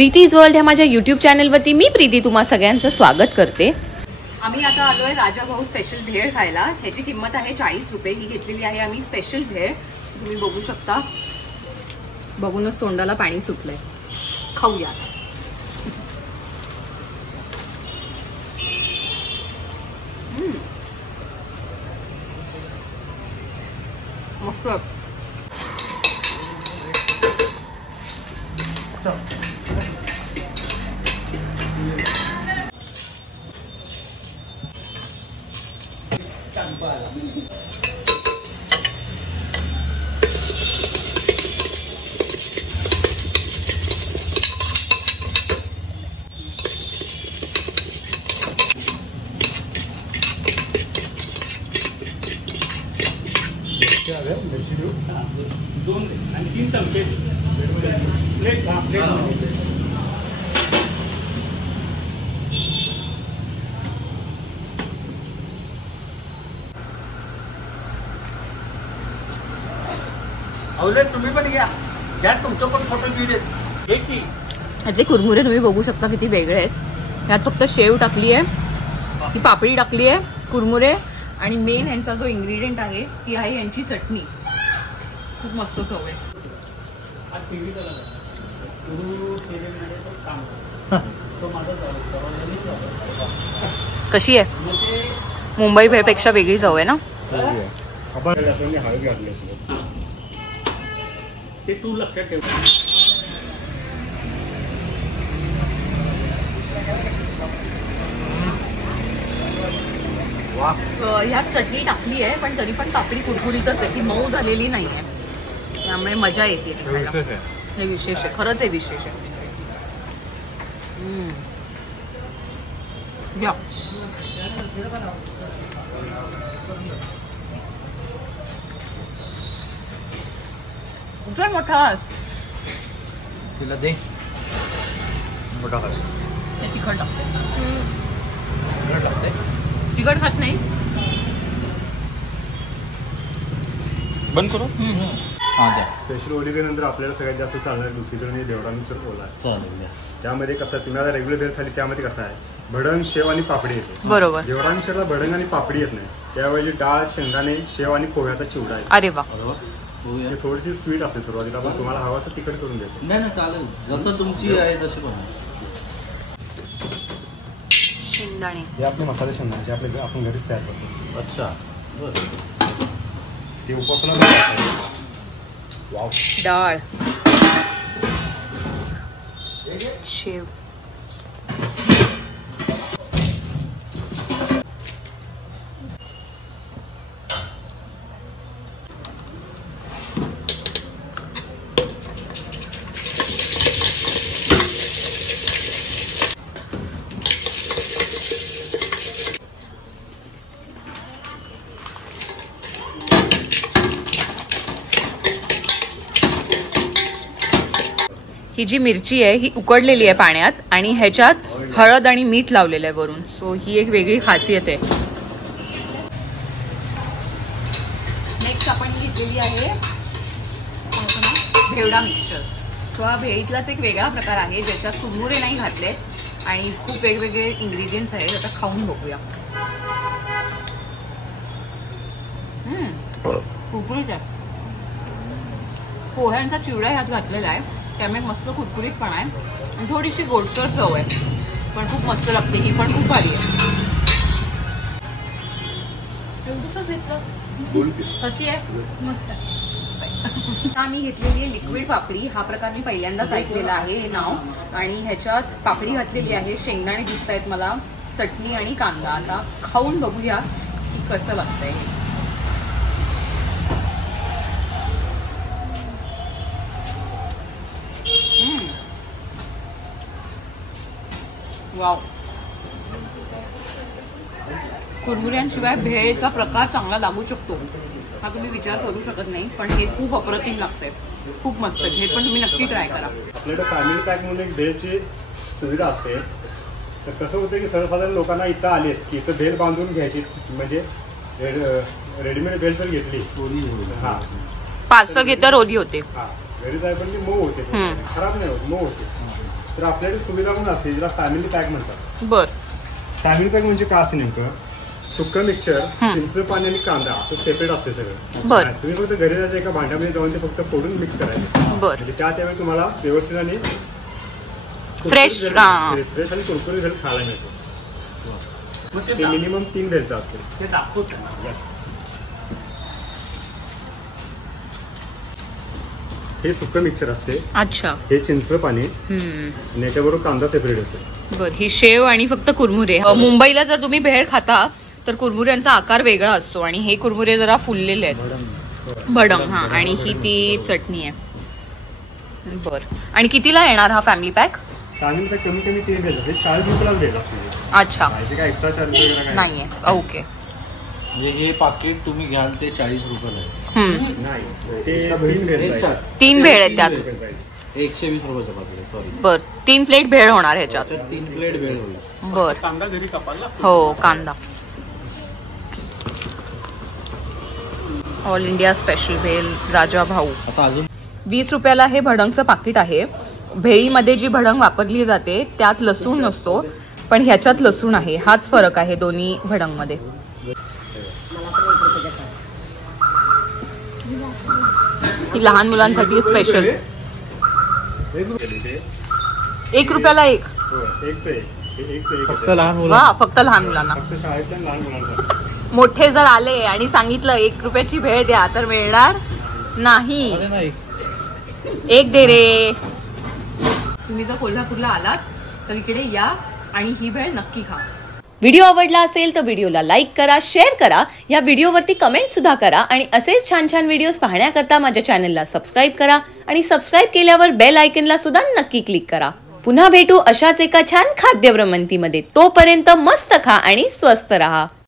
प्रीतीज world ह्या माझ्या YouTube चॅनलवरती मी प्रीती तुम्हा सगळ्यांचं स्वागत करते। आम्ही आता आलोय राजा भाऊ स्पेशल भेळ खायला। ह्याची किंमत आहे 40 रुपये। ही घेतलेली आहे आम्ही स्पेशल भेळ, तुम्ही बघू शकता। बघूनच तोंडाला पाणी सुटलंय, खाऊया। मस्त दोन आणि 3 चमचे प्लेट अवले तुम्ही पण घ्या तुमचं पण फोटो व्हिडिओ घे की। ह्यातले कुरमुरे तुम्ही बघू शकता किती वेगळे आहेत। ह्यात फक्त शेव टाकली आहे, ती पापडी टाकली आहे, कुरमुरे आणि मेन ह्यांचा जो इन्ग्रेडियंट आहे ती आहे यांची चटणी। खूप मस्त चव आहे। कशी आहे? मुंबई भेळपेक्षा वेगळी चव आहे ना? ते तू लक्षात ठेव। ह्यात चटणी टाकली आहे पण तरी पण पापडी कुरकुरीतच आहे, ती मऊ झालेली नाहीये, त्यामुळे मजा येते ती खायला। हे विशेष आहे, खरंच हे विशेष आहे। घ्या कुठे मोठा तिला दे मोठा खास तिखट टाकते। टाकते तिखट खात नाही। बंद करू। हां द्या। स्पेशल ओलिव्हियानंतर आपल्याला सगळ्यात जास्त चालणार दुसरीकडे देवडा मिसळ ओला चालेल। त्यामध्ये कसं तुम्ही आता रेग्युलर भेळ खाली त्यामध्ये कसं आहे भडंग शेव आणि पापडी येते। बरोबर। देवडा मिसळला भडंग आणि पापडी येत नाही, त्यावेळी डाळ शेंगदाणे शेव आणि पोह्याचा चिवडा आहे। अरे वा, ती थोडीशी स्वीट असते सुरुवातीला, पण तुम्हाला हवा असं तिखट करून देतो। नाही नाही चालेल, जसं तुमची आहे तशी पण। शेंगदाणे हे आपले मसाले शेंगदाणे जे आपले आपण घरीच तयार करतो। अच्छा बरं। ते उपवासाला वाव। डाळ शेव ही जी मिरची आहे ही उकडलेली आहे पाण्यात आणि ह्याच्यात हळद आणि मीठ लावलेलं आहे वरून, सो ही एक वेगळी खासियत आहे। नेक्स्ट आपण घेतलेली आहे भेवडा मिक्सचर। सो हा भेळीतलाच एक वेगळा प्रकार आहे ज्याच्यात कुरमुरे नाही घातले आणि खूप वेगवेगळे इंग्रेडियंट्स आहेत। आता खाऊन बघूया। कुरकुरीत आहे। पोह्यांचा चिवडा ह्यात घातलेला आहे, त्यामुळे मस्त कुरकुरीतपणा आहे आणि थोडीशी गोडसर चव आहे, पण खूप मस्त लागते। ही पण खूप भारी आहे। कशी आहे? मस्त। आम्ही घेतलेली आहे लिक्विड पापडी। हा प्रकार मी पहिल्यांदाच ऐकलेला आहे हे नाव, आणि ह्याच्यात पापडी घातलेली आहे, शेंगदाणे दिसत आहेत मला, चटणी आणि कांदा। आता खाऊन बघूया की कसं लागतंय हे। वाव, कुरमुऱ्यांशिवाय भेळचा प्रकार चांगला लागू शकतो हा तुम्ही विचार करू शकत नाही, पण हे खूप अप्रतिम लागतंय, खूप मस्त। हे पण तुम्ही नक्की ट्राय करा। आपल्याकडे फॅमिली पॅक म्हणून एक भेळची सुविधा असते। तर कसं होतं की सर्वसाधारण लोकांना इथं आलेत की इथं भेळ बांधून घ्यायची, म्हणजे रेडीमेड भेळ जर घेतली ओली हां पार्सल घेता रोली होते। हां घरी जाय पण ती मऊ होते, खराब नाही होत, मऊ होते. तर आपल्याकडे सुविधा पण असते ज्याला फॅमिली पॅक म्हणतात. बर. फॅमिली पॅक म्हणजे काय असते नेमकं, सुक्का मिक्सचर, चिंच, पाणी आणि कांदा असं सेपरेट असते सगळं. बर. तुम्ही फक्त घरी जायचं एका भांड्यामध्ये जाऊन ते फक्त फोडून मिक्स करायचे. बर. म्हणजे त्यावेळी तुम्हाला व्यवस्थित आणि फ्रेश फ्रेश आणि कुरकुरीत भेळ खायला मिळतो. मग ते मिनिमम 3 भेळचं असते. ते दाखवतो ना. Yes. हे सुक्कं मिक्सचर असते. अच्छा. हे चिंच पाणी आणि याच्याबरोबर कांदा सेपरेट असते. बर. ही शेव आणि फक्त कुरमुरे. मुंबईला जर तुम्ही भेळ खाता तर कुरमुऱ्यांचा आकार वेगळा असतो आणि हे कुरमुरे जरा फुललेले आहेत. भडंग. हा. आणि ही ती चटणी आहे. बर. आणि कितीला येणार हा फॅमिली पॅक? फॅमिली पॅक कमी कमी 3 भेळ. हे 40 रुपयालाच भेट असते. अच्छा. काय एक्स्ट्रा चार्ज वगैरे काय नाहीये. ओके. म्हणजे हे पाकिट तुम्ही घ्याल ते 40 रुपयाला आहे. नाही. ते 3 भेळ आहे. 3 भेळ आहेत त्यात. 120 रुपयाचं पाकिट आहे. सॉरी. बर. 3 प्लेट भेळ होणार ह्याच्यात. 3 प्लेट भेळ होईल. बर. कांदा घरी कापायला. हो, कांदा. ऑल इंडिया स्पेशल भेल राजा भाऊ. आता अजून 20 रुपयाला हे भडंगचं पाकिट आहे. भेळीमध्ये जी भडंग वापरली जाते त्यात लसूण नसतो, पण ह्याच्यात लसूण आहे. हाच फरक आहे दोन्ही भडंगमध्ये. ही लहान मुलांसाठी स्पेशल. 1 रुपयाला एक. फक्त लहान मुलं. वा, फक्त लहान मुलांना. शाळेतल्या लहान मुलांना. मोठे जर आले आणि सांगितलं 1 रुपयाची भेळ द्या तर मिळणार नाही. अरे नाही. एक दे रे. तुम्ही जर कोल्हापूरला आलात तर इकडे या आणि ही भेळ नक्की खा. व्हिडिओ आवडला असेल तर व्हिडिओला लाईक करा, शेअर करा, या व्हिडिओवरती कमेंट सुद्धा करा आणि असेच छान छान व्हिडिओज पाहण्याकरता माझ्या चॅनलला सबस्क्राईब करा आणि सबस्क्राईब केल्यावर बेल आयकनला सुद्धा नक्की क्लिक करा. पुन्हा भेटू अशाच एका छान खाद्य भ्रमंतीमध्ये. तोपर्यंत मस्त खा आणि स्वस्त रहा.